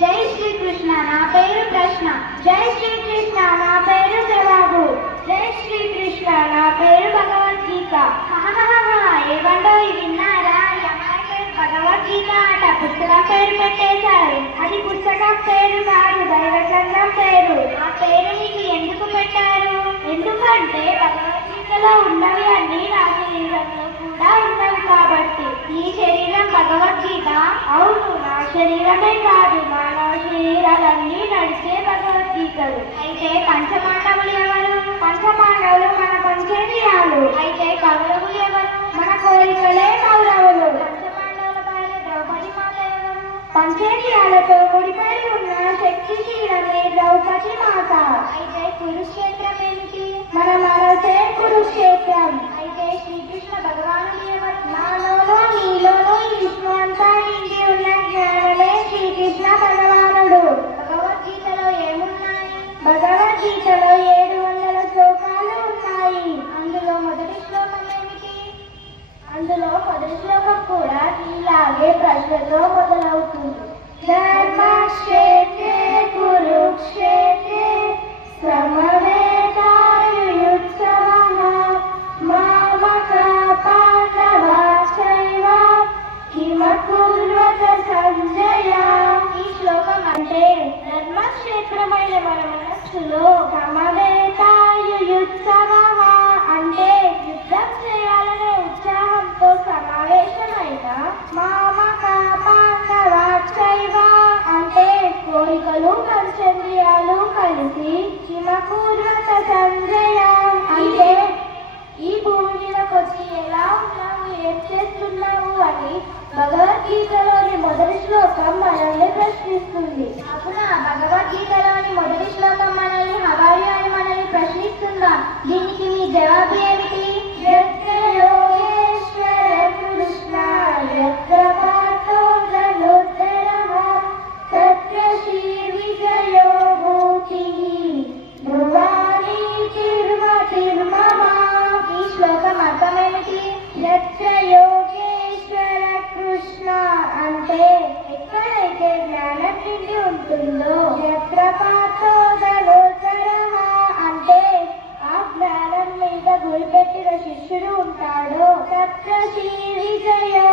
జై శ్రీకృష్ణ నా పేరు ప్రశ్న, జై శ్రీకృష్ణ నా పేరు జవాబు, జై శ్రీకృష్ణ నా పేరు భగవద్గీత. ఏమంటో విన్నారా? భగవద్గీత అట పుస్తకం పేరు పెట్టేశారు. అది పుస్తకం పేరు కాదు, దైవ గ్రంథం పేరు. ఆ పేరు మీకు ఎందుకు పెట్టారు? ఎందుకంటే భగవద్గీతలో ఉన్నవి అన్ని నా శరీరంలో కూడా ఉన్నవి కాబట్టి. ఈ శరీరం భగవద్గీత. అవును, నా శరీరమే కాదు, మానవ శరీరాలన్నీ నడిచే భగవద్గీతలు. అయితే పంచమానవులు ఎవరు? పంచమానవులు మన పంచేంద్రియాలు. అయితే కౌరవులు ఎవరు? మన కోరికలే కౌరవులు. పంచమాండవుల భార్య ద్రౌపది మాత ఎవరు? పంచేంద్రియాలతో ముడిపడి ఉన్న శక్తిశీలమే ద్రౌపది మాత. అయితే కురుక్షేత్రం ఏమిటి? మన మనసే కురుక్షేత్రం. అయితే శ్రీకృష్ణ భగవానుడు ఎవరు? నాలోనూ నీలోనూ ఈ విశ్వం అంతా నిండి ఉన్న జ్ఞానమే శ్రీకృష్ణ భగవానుడు. భగవద్గీతలో ఏమున్నాయి? భగవద్గీతలో 700 శ్లోకాలు ఉన్నాయి. అందులో మొదటి శ్లోకం ఏమిటి? అందులో మొదటి శ్లోకం కూడా ఇలాగే ప్రశ్నతో మొదలవుతుంది. ధర్మక్షేత్రే కురుక్షేత్రే సమవేతాయుయుత్సవః మామకా పాండవాశ్చైవ కిమకుర్వత సంజయ. ఈ శ్లోకం అంటే ధర్మక్షేత్రమైన మన మనస్సులో సమవేతాయుయుత్సవః అంటే యుద్ధం చేయాలనే ఉత్సాహంతో సమావేశమైన, మామకా పాండవాశ్చైవ అంటే కోరికలు పంచేంద్రియాలు కలిసి, కిమకుర్వత సంజయ అంటే ఈ భూమి మీదకి వచ్చి ఎలా ఉన్నావు, ఏం చేస్తున్నావు అని భగవద్గీతలోని మొదటి శ్లోకం మనల్ని ప్రశ్నిస్తుంది. అవునా, భగవద్గీతలోని మొదటి శ్లోకం మనల్ని హవాయు అని మనల్ని ప్రశ్నిస్తుందా? దీనికి మీ జవాబు ఏమిటి? యత్ర యోగేశ్వర కృష్ణ యత్ర పార్థో ధనుర్ధరః తత్ర శ్రీ విజయో భూతిః ధ్రువాణి తిర్మతిర్మమ. ఈ శ్లోకం అర్థం ఏమిటి? యత్ర యోగేశ్వర కృష్ణ అంటే ఎక్కడైతే జ్ఞానం నిండి ఉంటుందో, యత్ర పార్థో ధనుర్ధరః అంటే ఆ జ్ఞానం మీద గురిపెట్టిన శిష్యుడు ఉంటాడో, తత్ర శ్రీ విజయో